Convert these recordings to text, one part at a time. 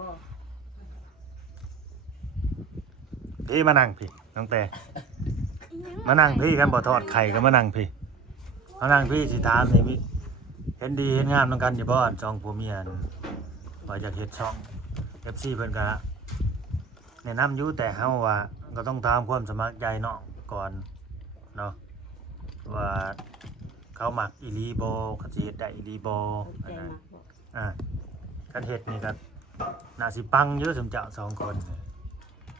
บ่พี่มานั่งพี่น้องแต่มานั่งพี่กันบ่ทอดไข่ก็มานั่งพี่มานั่งพี่สิถามนี่มีเห็นดีเห็นงามนำกันอยู่บ่จองผัวเมียว่าอยากเฮ็ดช่อง FC เพิ่นก็แนะนำอยู่แต่เฮาว่าก็ต้องตามความสมัครใจเนาะก่อนเนาะว่าเขามักอีหลีบ่เขาสิเฮ็ดได้อีหลีบ่อันนั้นคันเฮ็ดนี่ก็น่าสิปังอยู่สมเจ้า2คน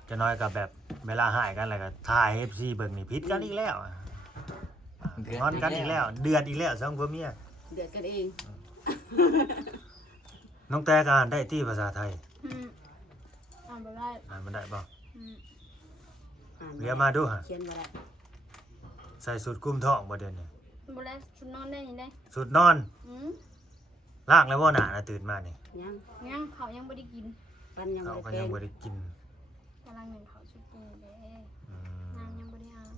จะน้อยกับแบบเวลาหายกันแล้วก็ถ่าย FC เบิ่งนี่ผิดกันอีกแล้วงอนกันอีกแล้วเดือดอีกแล้ว2ผัวเมีย เดือดกันเอง น้องแต่ก็อ่านได้ที่ภาษาไทย อ่านบ่ได้ อ่านมันได้บ่ อืม เรียนมาดูฮะ เขียนบ่ได้ ใส่สูทคลุมท้องบ่เดี๋ยวนี้ บ่ได้ชุดนอนได้นี่ได้ สูทนอน อืม ล่างแล้วบ่หนานะตื่นมานี่ ยัง ยังเขายังบ่ได้กิน ปันยัง เขา บ่ ก็ ได้ ยัง แก บ่ได้กิน กำลังหนึ่งเขาชุดนี้เด้ อืม น้ำยังบ่ได้อาบ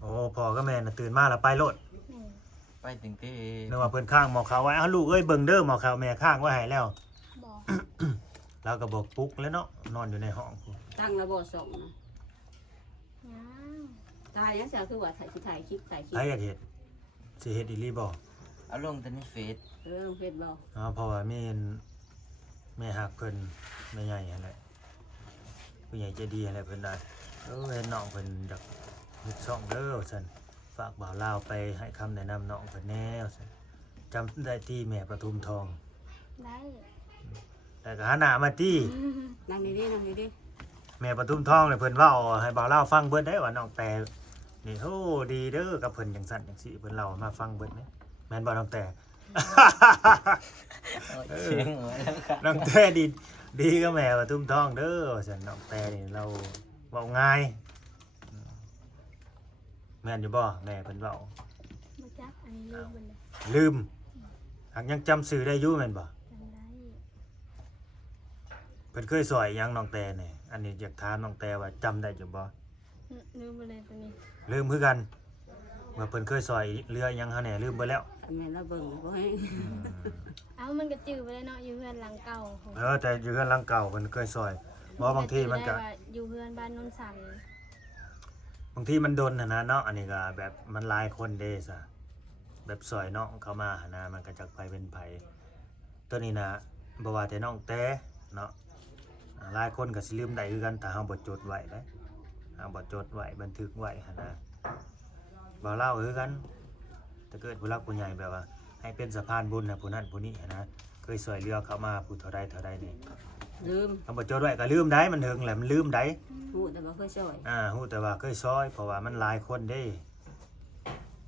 โอ้พ่อก็แม่น่ะตื่นมาแล้วไปโลด นี่ ไปถึงที่ นึกว่าเพิ่นข้างหมอเขาไว้อ้าวลูกเอ้ยเบิ่งเด้อหมอเขาแม่ข้างไว้ให้แล้ว บอก แล้วก็บอกปลุ๊กแล้วเนาะนอนอยู่ในห้องพู้ ตั้งระบบส่งนะ ยัง ตายยังเสียคือว่าถ่ายถ่ายคลิปถ่ายคลิป ไผอยากเฮ็ดสิเฮ็ดอีหลีบ่ เอาลงแต่ในเฟซ เฟซบ่ อ๋อเพราะว่าแม่ฮักเพิ่นแม่ใหญ่นั่นแหละผู้ใหญ่ใจดีนั่นแหละเพิ่นได้เห็นน้องเพิ่นอยากเฮ็ดช่องเด้อซั่นฝากบ่าวลาวไปให้คำแนะนำน้องเพิ่นแน่ซั่นจำได้ที่แม่ปทุมทอง ได้ แต่ก็หาหน้ามาที่ นั่งดีๆนั่งดี แม่ปทุมทองเนี่ยเพิ่นเว้าให้บ่าวลาวฟังเบิดได้ว่าน้องแต่นี่โหดีเด้อกับเพิ่นจังซั่นจังซี่เพิ่นเล่ามาฟังเบิดเด้แม่นบ่น้องแต่ เสียงหัวแล้วค่ะ น้องแต่ดีก็แม่ปทุมทองเด้อซั่นน้องแต่นี่เราเว้าง่ายแม่นอยู่บ่แม่เพิ่นเว้า บ่จักอันนี้ลืมเบิดเลย ลืมหากยังจำชื่อได้อยู่แม่นบ่ จำได้ เพิ่นเคยสอนหยังน้องแต่นี่อันนี้อยากถามน้องแต่ว่าจำได้อยู่บ่ ลืมเบิดเลยตัวนี้ ลืมคือกันว่าเพิ่นเคยสอนเรือหยังหาแหน่ลืมไปแล้ว ๆแม่ละเบิ่งบ่ให้ เอ้ามันก็จื้อไปเลยเนาะอยู่เฮือนหลังเก่า แต่อยู่กันหลังเก่ามันเคยซอยบ่บางทีมันก็ ได้ว่าอยู่เฮือนบ้านนนสัน บางทีมันโดนนะเนาะอันนี้ก็แบบมันหลายคนเด้ซะแบบซอยน้องเข้ามาหานะมันก็จักไปเป็นไผตัวนี้นะบ่ว่าแต่น้องแต่เนาะหลายคนก็สิลืมได้คือกันถ้าเฮาบ่จดไว้เด้เฮาบ่จดไว้บันทึกไว้หั่นนะบ่เล่าคือกันถ้าเกิดผู้หลักผู้ใหญ่แบบว่า ให้เป็นสะพานบุญให้ผู้นั้นผู้นี้หั้นนะเคยซอยเรือเข้ามาผู้เท่าใดนี่ ลืม เฮาบ่จดไว้ก็ลืมได้มันถึงแหละมันลืมได้ พูดแต่บ่เคยช่วย ฮู้แต่ว่าเคยซอยเพราะว่ามันหลายคนเด้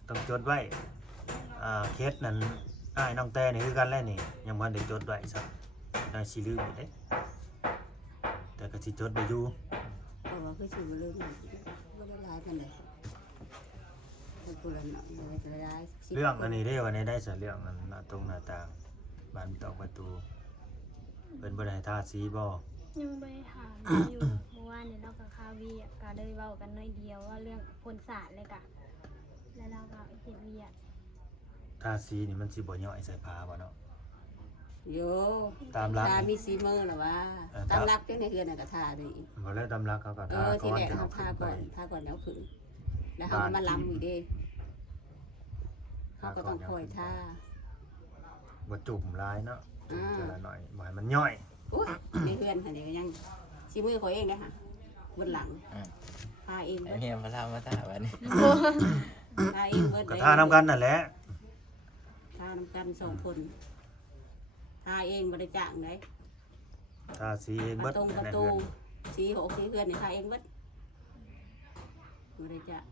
ต้องจดไว้เคสนั้นอ้ายน้องแต่นี่คือกันแล้วนี่ยังบ่ได้จดไว้ซะน่าสิลืมอยู่เด้แต่ก็สิจดไว้อยู่ เพราะว่าเคยชื่อบ่ลืมบ่ได้หลายปานใดเป็นผู้ละหน่อยบ่ได้หลาย เรื่องอันนี้เด้ว่าในได้ซะเรื่องนั้นหน้าตรงหน้าต่างบานตอกประตูเพิ่นบ่ได้ให้ทาสีบ่ ยังบ่ได้ถามอยู่เมื่อวานนี่เราก็คาวีอ่ะก็เลยเว้ากันหน่อยเดียวว่าเรื่องผลศาสตร์เลยกะแล้วเราก็เฮ็ดเวียก ทาสีนี่มันสิบ่ย่อยใส่ผ้าบ่เนาะ โย ตามหลัก ทามีสีมือหรอวะตามรักจังในเฮือนน่ะก็ทาดิ บ่แล้วตำรักเขาก็ทา ที่ ก่อน แรก ที่ เขา เขา ทา ขึ้นไป ก่อนแล้วขึ้นแล้วเขามาล้ำอีกเด้เขาก็ต้องคอยทา บ่จุ่มลายเนาะจุ่ม อ่า เจอละหน่อยบ่ให้มันย่อย อุ๊ยในเฮือนค่ะนี่ก็ยังสีมือเขาเองเลยค่ะบนหลังทาเอง ไอ้เฮียมาทำมาถ่ายวันนี้ ทาเองเบิด ก็ทานํกันนั่นแหละ ทาน้ำกัน2 คนทาเองบริจาคไหน ทาสีเอง ป เบิ ระ ด ตู ใน ประ เรื ตู อน สีหกสีเฮือนนี่ทาเองเบิดบริจาค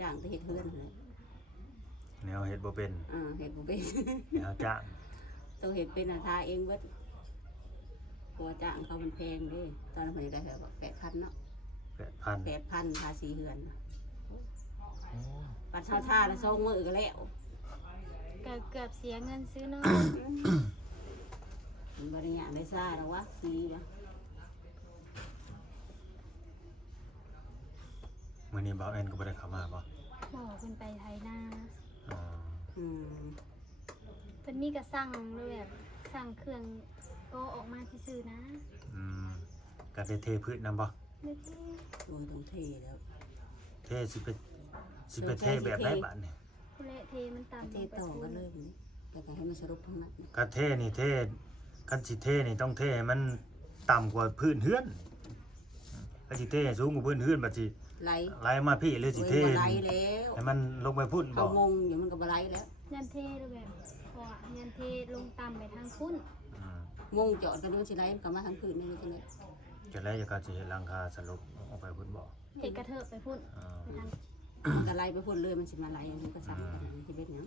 จ้างไปเฮ็ดเฮือนเลย แนวเฮ็ดบ่เป็น เฮ็ดบ่เป็น แนวจ้าง ตัวเห็ดเป็นทาเองเบิดตัวจ้างเขามันแพงเด้ตอนนั้นผมได้แค่8,000เนาะ 8,000 8,000ทาสีเฮือนปัดเช่าท่าแล้วส่งมือก็แล้ว ก็เกือบเสียเงินซื้อเนาะ มันบริญญาได้ซ่าแล้ววะสีอะ มื้อนี้บ่าวแอนก็บ่ได้เข้ามาบ่ หมอเพิ่นไปไทยนา อ๋อ อืม เพิ่นมีก็สั่งเลยแบบสั่งเครื่อง ก็ออกมาซื่อๆนะ ก็ได้เทพื้นนำบ่ ไม่เท่ ตัวต้องเทแล้ว เทสิไปเทแบบไหนบัดนี่ ผู้เละเทมันต่ำ เทต่อกันเลยนี่แล้วก็ให้มันสรุปทั้งนั้น ก็เทนี่เทคันสิเทนี่ต้องเทให้มันต่ำกว่าพื้นเฮือนก็สิเทให้สูงกว่าพื้นเฮือนบัดสิ ไหล ไหลมาพี่หรือสิเท บ่ไหลแล้ว ให้มันลงไปพุ่นบ่ เอามงอยู่มันก็บ่ไหลแล้ว ยันเทหรือแบบพอยันเทลงต่ำไปทางพุ่น อืม มงจอดกันมันสิไหลมันก็มาทางพื้นนี่จังได๋ จะแล้วจะก็สิเฮ็ดหลังคาสลบออกไปพุ่นบ่ เทกระเทิบไปพุ่น อ่า ไปทาง มันก็ไหลไปพุ่นเลยมันสิมาไหลมันก็ซ้ำกันมันสิเป็นหยัง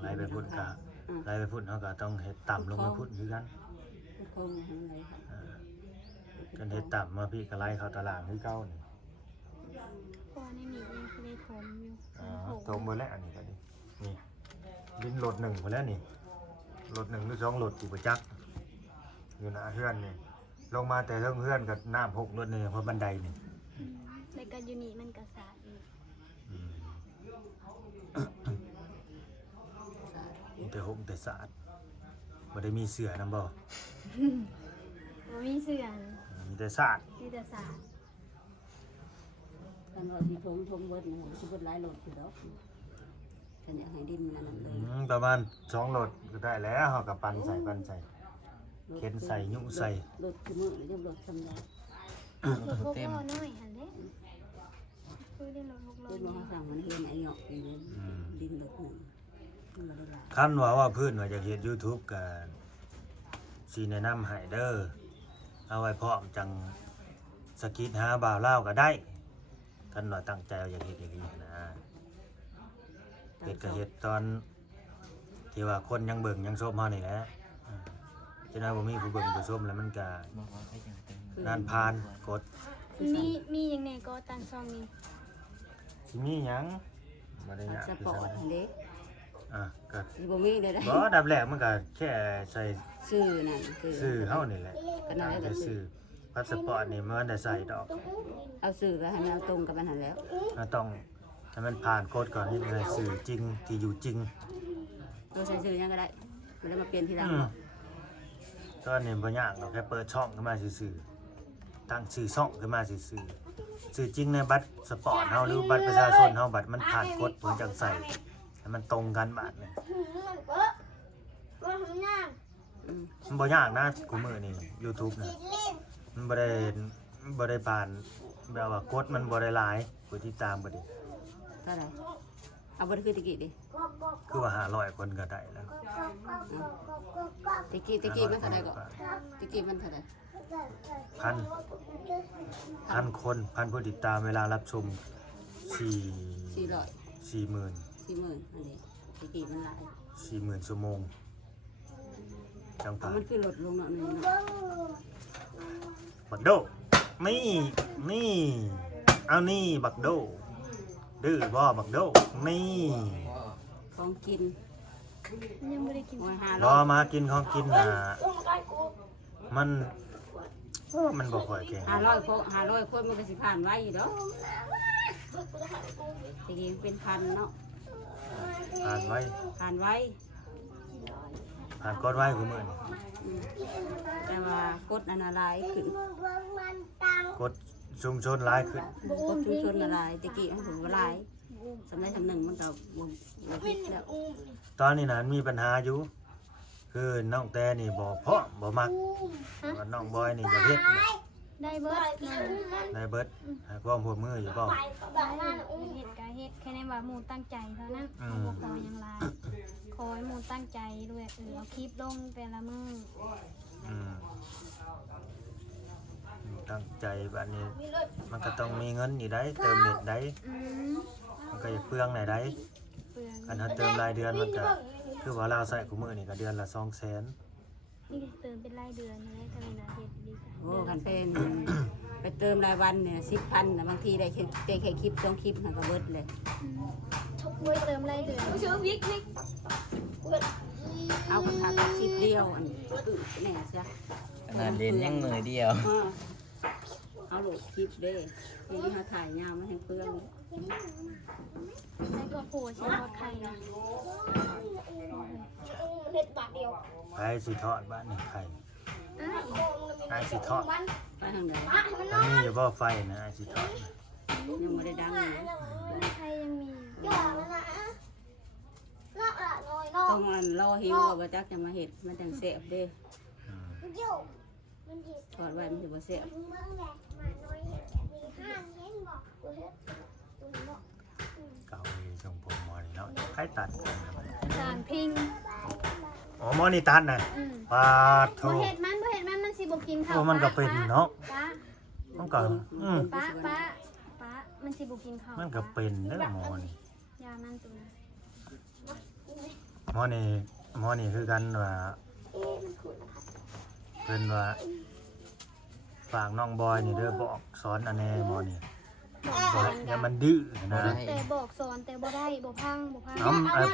ไหลไปพุ่นก็ไหลไปพุ่นเฮาก็ต้องเฮ็ดต่ำลงไปพุ่นคือกัน มันคงให้มันไหลค่ะ กันเฮ็ดต่ำมาพี่ก็ไหลเข้าตลาดคือเก่านี่ พอในมียังไม่ได้ถมอยู่ โตมบ่แล้วอันนี้ก็ดินี่ดินรถหนึ่งพุ่นแล้วนี่รถหนึ่งหรือสองรถกูบ่จักอยู่หน้าเฮือนนี่ลงมาแต่เทิงเฮือนก็น้ำหกรถนี่เพราะบันไดนี่ แล้วก็อยู่นี่มันกระสาดอีก อืมมีแต่ห่มแต่สะอาดบ่ได้มีเสือนำบ่ บ่มีเสื่อน มีแต่สะอาด มีแต่สาด กันว่าสิทงเบิดนี่สิเบิดหลายรถอยู่ดอกฉันอยากให้ดินมันนั่นเลย ประมาณ2รถก็ได้แล้วเฮาก็ปั่นใส่เข็นใส่ยุ่งใส่ รถคือมื้อแล้วยังรถซ้ำได้ รถพกล้อน้อยหันเด้คือได้รถ6ล้อ คือบ่เขาสั่งมันเฮ็ดไอ้เหยาะอยู่นี่ดินรถหนึงมันบ่ได้หลาย คันว่าพื้นว่าจะเฮ็ด YouTube ก็สิแนะนำให้เด้อเอาไว้พร้อมจังสกิดหาบ่าวลาวก็ได้คันว่าตั้งใจว่าอยากเฮ็ดอีหลีนะเฮ็ดก็เฮ็ดตอนที่ว่าคนยังเบิ่งยังชมเฮานี่แหละฉะนั้นบ่มีผู้เบิ่งผู้ชมแล้วมันก็ บอกว่าให้จังตึง นานผ่านกด มีอย่างแน่ก็ตั้งช่องนี้ สิมีหยังบ่ได้ยาก ส คือ ปอร์ต ซั่น เด้ ก็ สิบ่มีเด้อ บ่ดับแรกมันก็แค่ใส่ ชื่อนั่นคือ ชื่อเฮานี่แหละ ก็นั่นแหละ แต่ชื่อพาสปอร์ตนี่มันได้ใส่ดอก เอาชื่อก็ให้มันเอาตรงกับมันหั่นแล้ว มันต้องให้มันผ่านโคดก่อนนี่เลยสื่อจริงที่อยู่จริง ตัวใส่ชื่อหยังก็ได้มันแล้วมาเปลี่ยนทีหลัง ตอนนี้บ่ยากเราแค่เปิดช่องขึ้นมาซื่อๆตั้งชื่อช่องขึ้นมาซื่อๆชื่อจริงในบัตรสปอร์ตเฮาหรือบัตรประชาชนเฮาบัตรมันผ่านโคดเพิ่นจังใส่ให้มันตรงกันบาดนี่ อืม มันบ่ยากนะกูมื้อนี้ YouTube น่ะมันบ่ได้ผ่านแบบว่ากดมันบ่ได้หลายผู้ติดตามบ่ดิ เท่าไหร่เอาบ่ได้คือตะกี้ดิ คือว่า500คนก็ได้แล้ว ตะกี้มันเท่าไหร่ก็ตะกี้มันเท่าไหร่ พันคนพันผู้ติดตามเวลารับชม400 40,000 40,000อันนี้ตะกี้มันหลาย 40,000 ชั่วโมงจัง เอา ผ่าน มันคือลดลงหน่อยนึงเนาะ บักโดนี่เอานี่บักโดดื้อบ่บักโดนี่ ของกิน ยังไม่ได้กิน โอ้ย รอ 500 มากินของกินน่ะมันบ่ค่อยแข็ง 500คนมันก็สิผ่านไว้อยู่ดอกตะกี้มันเป็นพันเนาะ ผ่านไว้ ผ่านไว้ ผ่านกดไว้กูมื้อนี่ อืมแต่ว่ากดอันละลายขึ้น กดชุมชนหลายขึ้น กดชุมชนละลายตะกี้มันถึงละลายสำได้ทำหนึ่งมันก็บ่ผิดแล้ว ตอนนี้น่ะมีปัญหาอยู่คือน้องแต่นี่บ่เพราะบ่มักว่าน้องบอยนี่จะเฮ็ด ได้เบิร์ดมา ได้เบิดให้ความร่วมมืออยู่บ่ ได้เฮ็ดกะเฮ็ดแค่ในว่าหมูตั้งใจเท่านั้นเขาบอกขออย่างไรขอให้หมูตั้งใจด้วยเอาคลิปลงแต่ละมือ อืมตั้งใจบัดนี้มันก็ต้องมีเงินอยู่ได้เติมเน็ตได้ มันก็จะเปลืองไหนได้ เปลือง อันถ้าเติมรายเดือนมันก็คือว่าเราใส่กูมื้อนี่ก็เดือนละ200,000 นี่เติมเป็นรายเดือนนะทำไมนะเฮ็ดดีจ้ะ โอ้กันเป็นไปเติมรายวันเนี่ย10,000นะบางทีได้แค่คลิป2คลิปมันก็เบิดเลย เติมรายเดือน เอากระทะกับคลิปเดียวอันคือแน่จ้ะ ขนาดเรียนยังมือเดียว เอาโหลดคลิปเด้ทีนี้เขาถ่ายยาวมันให้เปลือง แล้วก็โผล่สิทอดไข่นะ เล็ดบาทเดียว ไปสิทอดบ้านนี่ไข่ อ้าย ไอ้สิทอด ไปทางไหน อันนี้อยู่บ่ไฟนะไอ้สิทอดนะ ยังไม่ได้ดังเลย ไข่ยังมี อย่าแล้วนะนอกละน้อยนอ ต้ ก องอันรอหิวว่าจักจะมาเห็ดมันจังเสบเด้ อืม เดี๋ยวมันเห็ด ถอดไว้มันถือว่าเสบ เมืองแหละมาน้อยเห็ดมีห้างเห็นบอกกูเห็ดกูบอก เก่าเลยทรงผมหมอนี่เนาะใครตัดกันนะมัน สารพิง อ๋อหมอนี่ตัดนะ อืม ปาดโถ บ่เห็ดมันมันสิบ่กินข้าว โอ้มันก็เป็นเนาะ ป้า มันก็อืม ป้ามันสิบ่กินข้าว มันก็เป็นเด้อหมอนี่ ยามันตัวนั้น หมอนี่คือกันว่าเพิ่นว่าฝากน้องบอยนี่เด้อบอกสอนอันแน่หมอนี่ บอกสอน อย่ามันดื้อนะ แต่บอกสอนแต่บ่ได้บ่พัง เ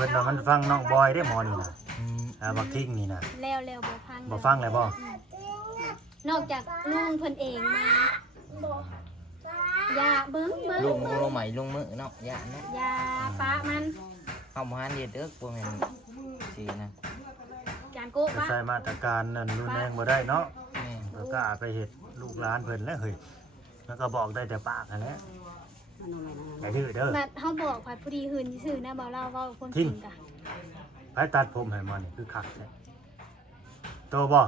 พิ่นว่ามันฟังน้องบอยได้หมอนี่นะ อืม บักทิ้งนี่นะ แล้วบ่พัง บ่ฟังเลยบ่ นอกจากลุงเพิ่นเองมาอย่าเบิ่ง ลุงใหม่ลุงมือเนาะยะเนาะ อย่าป้ามัน เข้ามาเฮ็ดเด้อพวกนั้นสินะ จานโกะ จะ ป้า ใช้มาตรการนั่นรุนแรงบ่ได้เนาะ แม่ ก็กล้าไปเฮ็ดลูกหลานเพิ่นแล้วเฮ้ยแล้วก็บอกได้แต่ปากนั่นแหละ มันเอาไว้นะ อย่าดื้อเด้อ บัดเฮาบอกว่าพอดีหืนซื่อๆนะบ่เล่าเว้าคนจริงกะ ไปตัดผมให้มันนี่คือคักแท้โตบ่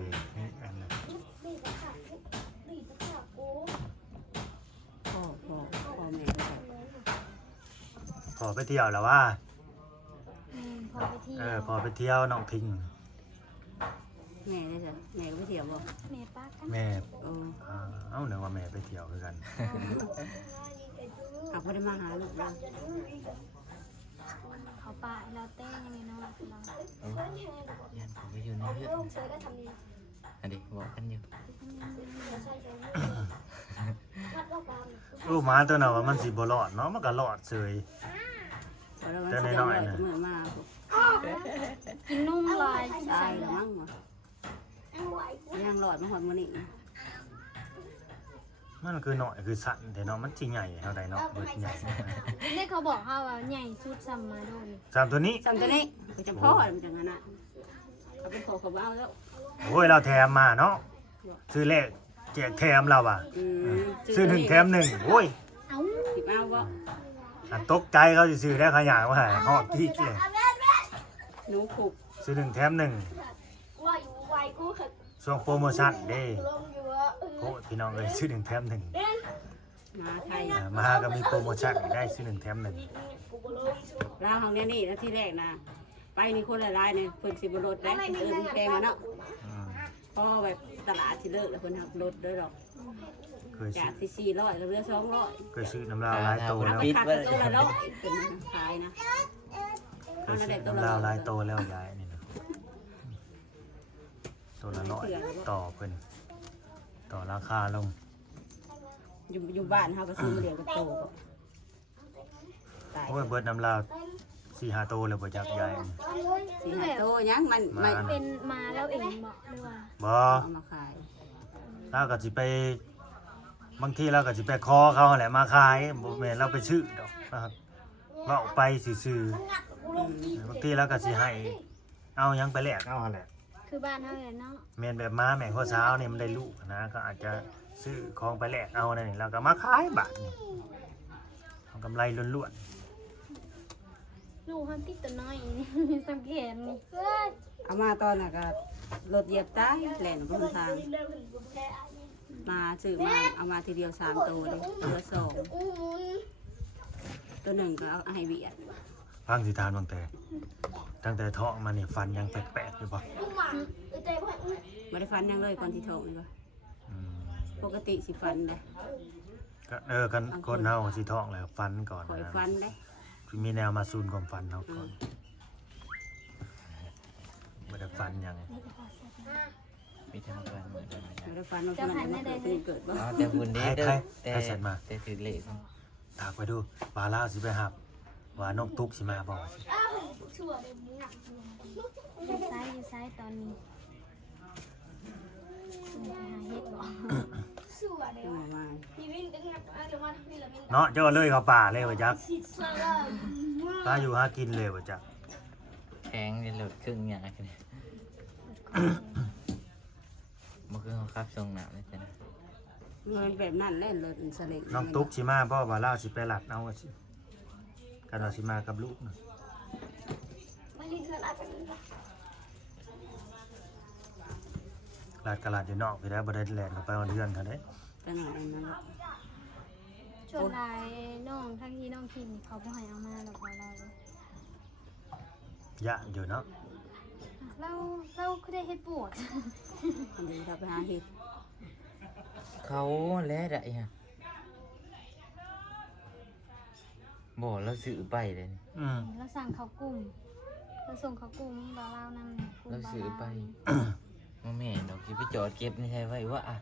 ดีนี่อันนั้น ดีตะขาบดีตะขาบกู พ่อแม่ พอไปเที่ยวแล้วว่า พอไปเที่ยว พอไปเที่ยวน้องพิง แม่ได้จ้ะแม่ก็ไปเที่ยวบ่ แม่ป้ากัน แม่ โอ้ เอ้านึกว่าแม่ไปเที่ยวคือกัน ขับไม่ได้มาหาลูกเรา เขาป้าเราแต่ยังไงเนาะเรา ยันเขาไปอยู่ในเรือน ลูกเสือก็ทำดี อันนี้บอกกันอยู่ ใช่ใช่วัดรอบบ้าน ลูกหมาตัวน่ะว่ามันสิบ่รอดเนาะมันก็รอดเฉย แล้วมันจะน้อยๆมือมา กินนุ่มลาย ตายแล้วมั้งวะ อันไหวกู ยังหลอดมาหอดมื้อนี้ มันคือน้อยคือสั่นแต่เนาะมันสิใหญ่เท่าใดเนาะเบิดใหญ่ นี่เขาบอกเขาว่าใหญ่สุดซัมมาโดน สามตัวนี้ จำตัวนี้ก็จะพ่อมันจังนั้นน่ะเขาเป็นพ่อเขาบ้าแล้ว โอ้ยเราแถมมาเนาะซื้อเลขแจกแถมเราอ่ะซื้อหนึ่งแถมหนึ่งโอ้ย เอ้า สิบเอาบ่ ตกใจเขาสิซื้อได้ขยายว่าฮอดที่เลย หนูผูก ซื้อหนึ่งแถมหนึ่ง ว่าอยู่ไหวกูขัด ช่วงโปรโมชั่นเด้ ลงอยู่ว่า โอ้พี่น้องเลยซื้อหนึ่งแถมหนึ่ง มาไทย มาก็มีโปรโมชั่นได้ซื้อหนึ่งแถมหนึ่ง กูก็เลย ร้านของเนี้ยนี่แล้วที่แรกนะไปนี่คนหลายๆเนี่ยเพิ่นสิบ่ลดได้เพิ่นแพงมาเนาะ อืม พอแบบตลาดสิเลิกแล้วเพิ่นหักลดด้วยหรอก เคย จา ซื้ ก อ ที่400ก็เหลือ200 เคยซื้อน้ำลาวหลายโต เอา แล้ว ไปขายตัวละร้อยเป็นขายนะ เคยซื้อน้ำลาวหลายโตแล้วยายนี่นะตัวละร้อยต่อเพิ่นต่อราคาลง อยู่บ้านเฮาก็ซื้อเดียวก็โตตาย โอ้ยเบิดน้ำลาว4-5โตเลยบ่จักยายนี่ สิหาโตยังมันไม่ เป็นมาแล้วเองบอกเลยว่า บ่ เอามาขาย เราก็สิไปบางทีเราก็สิไปคอเขาแหละมาขายบ่แม่นเราไปซื้อดอกนะครับเว้าไปซื่อๆบางทีเราก็สิให้เอาหยังไปแลกเอาหั่นแหละ คือบ้านเฮาเนี่ยเนาะ แม่นแบบม้าแม่งข้อเช้านี่มันได้ลูกนะก็อาจจะซื้อของไปแลกเอานั่นนี่เราก็มาขายบาทนี่เอากำไรล้วน ลูกเฮาติดตัวน้อยสังเกตนี่ เอามาตอนน่ะก็รถเหยียบตายแล่นบนทางมาซื้อมาเอามาทีเดียว3ตัวเลยเหลือ2ตัวหนึ่งก็เอาให้เวียด ๆฟังสิทานตั้งแต่ท้องมานี่ฟันยังแปลกๆอยู่บ่ กูหมาใจว่า บ่ได้ฟันยังเลยก่อนที่ท้องนี่ก็ อืม ปกติสิฟันเด้ ก็กันคนเฮาสิท้องแล้วฟันก่อน ข่อย นะ ฟันเด้ มีแนวมาซูนความฟันเฮาก่อนบ่ได้ฟันหยัง มีทางการเหมือนกัน บ่ได้ฟันว่าคนนั้นมันเกิดบ่ อ๋อแต่บุญนี้เด้อแต่ถือเลข ถากไปดูบาลาวสิไปหับว่านกตุ๊กสิมาบ่สิ ชั่วเลยมึงอ่ะ อยู่ซ้ายตอนนี้ไปหาเฮ็ดบ่ ชั่วเลย จังหวะมา พี่วิ่งตึงหนักอะไร เนาะเจ้าเลยเข้าป่าเลยว่าจักป้าอยู่หากินเลยว่าจัก แข็งจะหลุดครึ่งอย่างเลยมันคือเขาขับทรงหนาเลยจ้ะนะ เงินแบบนั้นแล่นรถสลิง น้องตุ๊กสิมาบ่ว่าลาวสิไปหลัดเอาว่าสิกันว่าสิมากับลูกนะ ไม่ได้เกิดอะไรเป็น หลัดกะหลัดอยู่นอกไปแล้วบ่ได้แล่นเข้าไปเอาเดือนเท่าใด แต่หน่อยนั่นแหละ ชวนหลายน้องทั้งที่น้องคิมเขาบ่ให้เอามาหรอกว่าเรา ยะอยู่เนาะ เราคือได้เฮ็ดปวด คนเดียวเราไปหาเห็ด เขาแล้วได้ฮะบ่เราซื้อไปเลยนี่ เราสั่งเขาวกลุ่มเราส่งเขาวกลุ่มบ่เรานำกลุ่ม เรา บ่ ซื้อไปมาแม่ดอกที่ไปจอดเก็บนี่ใช่ไว้ว่าอ่ะ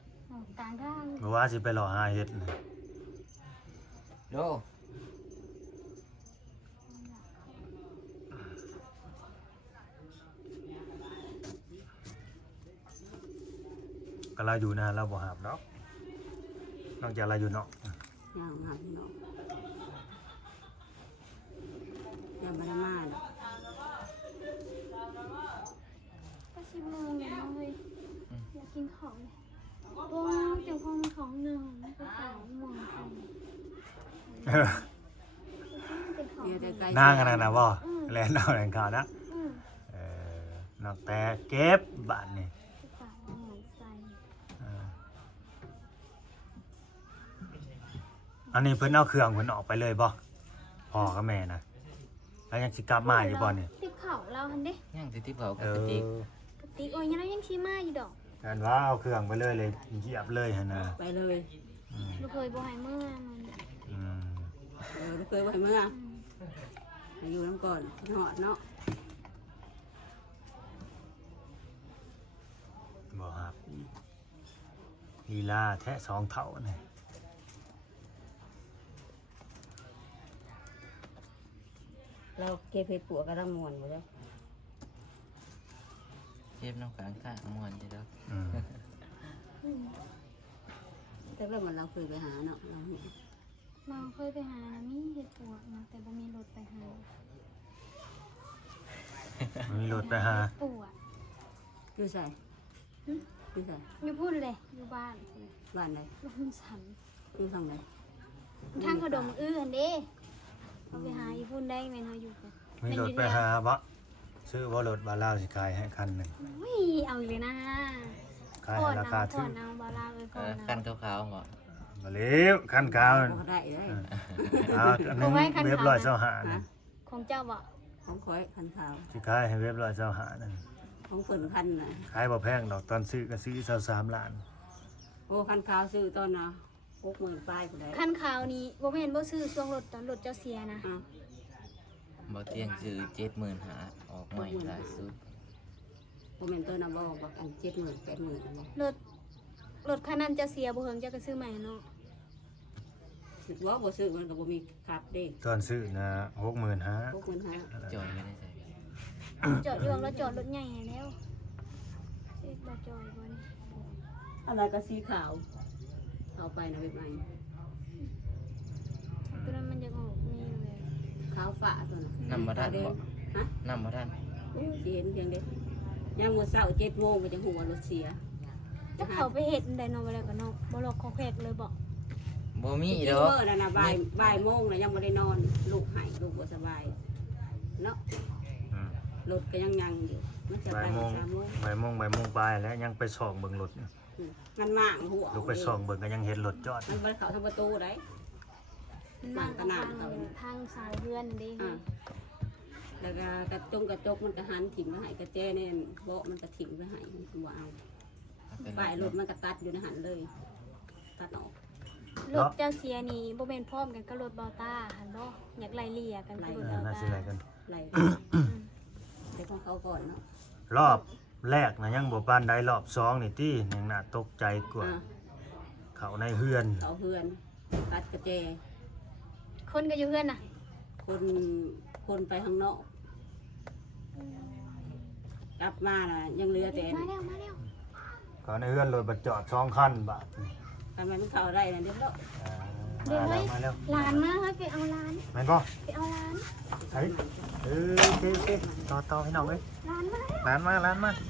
กลางทาง บ่ว่าสิไปรอหาเห็ดน่ะ โด ก็เราอยู่นะเราบ่หาบเนาะนอกจากเราอยู่นอก ย่างหาพี่น้องย่างมาได้มาดอก ก็10 โมงแล้วเฮ้ยอยากกินของเลยตัวเจ้าของของหนึ่งก็ขาวม่วงใส่เป็นของ เดี๋ยวแต่ไกล นางกันนะบ่แล่นเอาแหล่งข่าวนะ อืม นอกแต่เก็บบาทนี่ ขาวม่วงใส่ อันนี้เพิ่นเอาเครื่องเพิ่นออกไปเลยบ่พ่อกับแม่นะแล้วยังสิกลับมาอยู่บ่นี่ ติบเขาเราหันเด้ ย่างที่เผากับ เอก ระติก กระติกโอ้ยยังยังชิมาอยู่ดอก กันว่าเอาเครื่องไปเลยเหยียบเลยหั่นน่ะ ไปเลย ลูกเคยบ่ให้เมื่อมัน อืม ลูกเคยไว้เมื่อให้อยู่น้ำก่อนหอดเนาะ บ่ครับลีลาแท้สองเท่านี่ เราเก็บเห็ดปัวกระดังมวนหมดแล้ว เก็บน้ำค้างข้างมวนจะแล้ว อืม แต่เรื่องมันเราเคยไปหาเนาะเราเห็น น้องเคยไปหานะมีเห็ดปวกนะแต่บ่มีรถไปหา มีรถไปหา ปวด อยู่ใส่อยู่ใส่ อยู่พูดเลยอยู่บ้าน บ้านใด ลงสัน อยู่ทางไหน ทางขดมอื้อหันเด้เอาไปหาอีพุ่นได้แม่นเฮาอยู่กัน มีรถไปหาบ่ซื้อบ่รถบาลาวสิขายให้คันหนึง อุ้ยเอาอีกเลยนะ ขายให้ราคา ก่ ถึ อง นเอาบาลาไปก่อน กัน เอา ขาวๆบ่ บ่เร็วคันขาว บ่ได้เลย เอาอันนึงเว็บ125 ฮะ นั่น ของเจ้าบ่ ของคอยคันขาว สิขายให้เว็บ125นั่น ของฝนคันน่ะ ขายบ่แพงดอกตอนซื้อก็ซื้อ23ล้าน โอ้คันขาวซื้อตอนน่ะ60,000ปลายผู้ใด คันขาวนี้บ่แม่นบ่ซื้อช่วงรถตอนรถเจ้าเสียนะ อ้าว บ่เตียงซื้อ75,000ออกใหม่ล่าสุด บ่แม่นตัวน่ะบ่บอกอัน70,000 80,000นั่นบ่ รถคันนั้นเจ้าเสียบ่เฮิงเจ้าก็ซื้อใหม่เนาะ สึกว่าบ่ซื้อมันก็บ่มีขับเด้ ตอนซื้อนะ65,000 60,000 จอยไม่ได้ใส่ จอดอยู่แล้วจอดรถใหญ่ให้แล้วสิบ่จอดบ่นี่ อะไรก็สีขาวเอาไปนะเว็บใหม่ ตัวนั้นมันยังออกมีอยู่เลย ขาวฝาตัวน่ะ นำมาทันบ่ ฮะ นำมาทัน โอ้ยสิเห็นเพียงเด้ยังมื้อเช้า7 โมงก็จะฮู้ว่ารถเสีย จะเขาไปเฮ็ดอันใดเนาะบ่แล้วก็เนาะบ่หลอกขอแขกเลยบ่ บ่มี ที่ ดอ เมื่ ก อนั่นน่ะบ่ายโมงน่ะยังบ่ได้นอน ลูกหายลูกบ่สบายเนาะ อืม รถก็ยังอยู่มันจะ บ่า ไป ยโมง 3 โมง บ่ายโมงปลายแล้วยังไปส่องเบิ่งรถอยู่ มันมางหัว ลูกไปส่องเบิ่งก็ยังเห็นรถจอด มันบ่ได้เข้าทางประตูได้ นั่ง กระหน่ำ ทางสายเพื่อนเด้ อ่าแล้วก็กระจกมันก็หันถิ่มไว้ให้กระแจแน่นเบาะมันก็ถิ่มไว้ให้บ่เอาป้ายรถมันก็ตัดอยู่ในหันเลย ตัดออก รถเจ้าเสียนี่บ่แม่นพร้อมกันกับรถเบาต้าหั่นบ่อยากไล่เลี่ยกันกับรถ น่า เบา สิ ต้า ไรกัน ไหลไปของเขาก่อนเนาะ รอบแรกนะยังบ่ปานใดรอบ2นี่ติยังน่าตกใจกว่า อ่า เขาในเฮือน เขาเพื่อนตัดกระแจ คนก็อยู่เพื่อนน่ะ คนไปข้างนอกกลับมาน่ะยังเหลือแต่ มาแล้ว เขาในเฮือนรถบัดจอด2คันบาทนี่ ทำไมมันเข้าได้นะเดี๋ยวเรา อ่า เดี๋ยว มา เฮ้ แล้ว ย มาแล้ว หลานมาเฮ้ยไปเอาหลาน แม่นบ่ ไปเอาหลาน ใส่โอเคต่อพี่น้องเอ้ย หลานมา ร้านมา